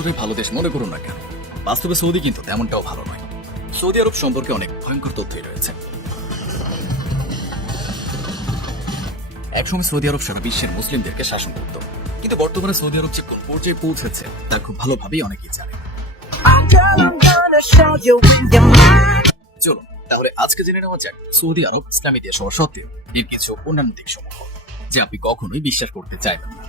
যতটাই ভালো দেশ মনে করুন না কেন, বাস্তবে সৌদি কিন্তু তেমনটাও ভালো নয়। সৌদি আরব সম্পর্কে অনেক ভয়ঙ্কর তথ্যই রয়েছে। একসময় সৌদি আরব সারা বিশ্বের মুসলিমদেরকে শাসন করত। কিন্তু বর্তমানে সৌদি আরব যে কোন পর্যায়ে পৌঁছেছে, তা খুব ভালোভাবেই অনেকেই জানে. চলুন, তাহলে আজকে জেনে নেওয়া যাক সৌদি আরব ইসলামী দেশ হওয়া সত্ত্বেও এর কিছু অন্যান্য দিক সমূহ, যা আপনি কখনোই বিশ্বাস করতে চাইবেন না।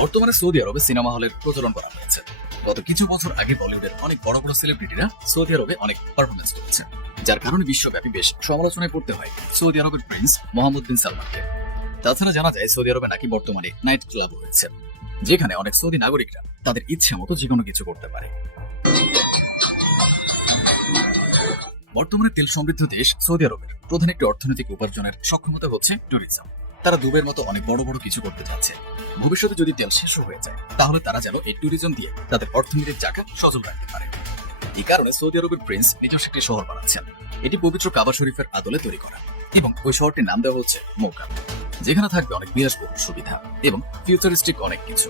বর্তমানে সৌদি আরবে সিনেমা হলের প্রচলন করা হয়েছে। গত কিছু বছর আগে বলিউডের অনেক বড় বড় সেলিব্রিটিরা সৌদি আরবে অনেক পারফরমেন্স করেছে, যার কারণে বিশ্বব্যাপী বেশ সমালোচনায় পড়তে হয় সৌদি আরবের প্রিন্স মোহাম্মদ বিন সালমানকে। তাছাড়া জানা যায়, সৌদি আরবে নাকি বর্তমানে নাইট ক্লাব রয়েছে, যেখানে অনেক সৌদি নাগরিকরা তাদের ইচ্ছে মতো যে কোনো কিছু করতে পারে। বর্তমানে তেল সমৃদ্ধ দেশ সৌদি আরবের প্রধান একটি অর্থনৈতিক উপার্জনের সক্ষমতা হচ্ছে ট্যুরিজম তারা দুবের মতো অনেক বড় বড় কিছু করতে যাচ্ছে। ভবিষ্যতে যদি তেল শেষ হয়ে যায়, তাহলে তারা যেন এই ট্যুরিজম দিয়ে তাদের অর্থনীতির চাকা সচল রাখতে পারে। এই কারণে সৌদি আরবের প্রিন্স নিজস্ব একটি শহর বানাচ্ছেন। এটি পবিত্র কাবা শরীফের আদলে তৈরি করা এবং ওই শহরটির নাম দেওয়া হচ্ছে মৌকা। যেখানে থাকবে অনেক বিলাসবহুল সুবিধা এবং ফিউচারিস্টিক অনেক কিছু।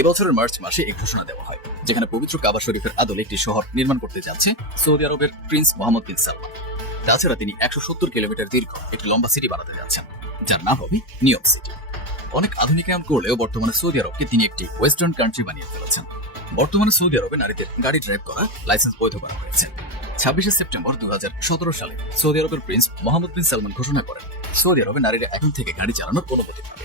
এবছরের মার্চ মাসে এই ঘোষণা দেওয়া হয়, যেখানে পবিত্র কাবা শরীফের আদলে একটি শহর নির্মাণ করতে যাচ্ছে সৌদি আরবের প্রিন্স মোহাম্মদ বিন সালমান। তাছাড়া তিনি একশো সত্তর কিলোমিটার দীর্ঘ একটি লম্বা সিটি বানাতে যাচ্ছেন। যার নাম হবে নিউ সিটি অনেক আধুনিকায়ন করলেও বর্তমানে সৌদি আরবকে তিনি একটি ওয়েস্টার্ন কান্ট্রি বানিয়ে ফেলেছেন। বর্তমানে সৌদি আরবে নারীদের গাড়ি ড্রাইভ করা লাইসেন্স বৈধ করা হয়েছে। ছাব্বিশে সেপ্টেম্বর দু সালে সৌদি আরবের প্রিন্স মোহাম্মদ বিন সালমান ঘোষণা করেন, সৌদি আরবে নারীরা এখন থেকে গাড়ি চালানোর অনুমতি পাবে।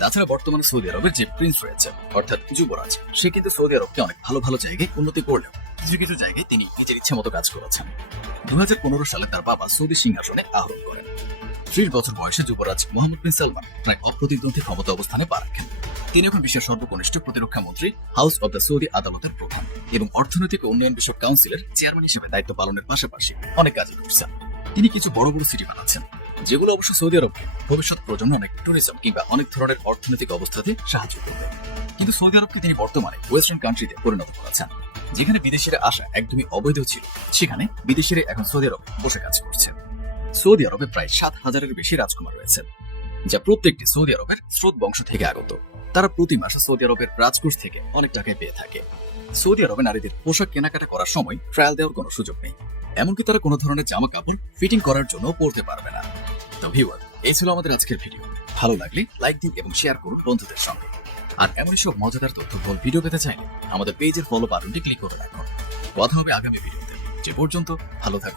তাছাড়া বর্তমানে সৌদি আরবের যে প্রিন্স রয়েছে, অর্থাৎ যুবরাজ, সে কিন্তু সৌদি আরবকে অনেক ভালো ভালো জায়গায় উন্নতি করলেও কিছু কিছু জায়গায় তিনি নিজের ইচ্ছে মতো কাজ করেছেন। দুই হাজার পনেরো সালে তার বাবা সৌদি সিংহাসনে আহরণ করেন। ত্রিশ বছর বয়সে যুবরাজ মোহাম্মদ বিন সালমান প্রায় অপ্রতিদ্বন্দ্বী ক্ষমতা অবস্থানে পা রাখেন। তিনি এখন বিশ্বের সর্বকনিষ্ঠ প্রতিরক্ষা মন্ত্রী, হাউস অব দ্য সৌদি আদালতের প্রধান এবং অর্থনৈতিক উন্নয়ন বিষয়ক কাউন্সিলের চেয়ারম্যান হিসেবে দায়িত্ব পালনের পাশাপাশি অনেক কাজ করছেন তিনি কিছু বড় বড় সিটি বানাচ্ছেন, যেগুলো অবশ্য সৌদি আরবকে ভবিষ্যৎ প্রজন্ম অনেক ট্যুরিজম কিংবা অনেক ধরনের অর্থনৈতিক অবস্থাতে সাহায্য করবে। কিন্তু সৌদি আরবকে তিনি বর্তমানে ওয়েস্টার্ন কান্ট্রিতে পরিণত করেছেন, যেখানে বিদেশিরা আসা একদমই অবৈধ ছিল। সেখানে বিদেশিরা এখন সৌদি আরব বসে কাজ করছে। সৌদি আরবে প্রায় সাত হাজারের বেশি রাজকুমার রয়েছে, যা প্রত্যেকটি সৌদি আরবের স্রোত বংশ থেকে আগত। তারা প্রতি মাসে সৌদি আরবের রাজকোষ থেকে অনেক টাকায় পেয়ে থাকে। সৌদি আরবে নারীদের পোশাক কেনাকাটা করার সময় ট্রায়াল দেওয়ার কোনো সুযোগ নেই, এমনকি তারা কোনো ধরনের জামা কাপড় ফিটিং করার জন্য পড়তে পারবে না। তো ভিউয়ার, এই ছিল আমাদের আজকের ভিডিও। ভালো লাগলে লাইক দিন এবং শেয়ার করুন বন্ধুদের সঙ্গে। আর এমনই সব মজাদার তথ্যবহুল ভিডিও পেতে চাইলে আমাদের পেজের ফলো বাটনটি ক্লিক করে রাখুন। কথা হবে আগামী ভিডিওতে। যে পর্যন্ত, ভালো থাকুন।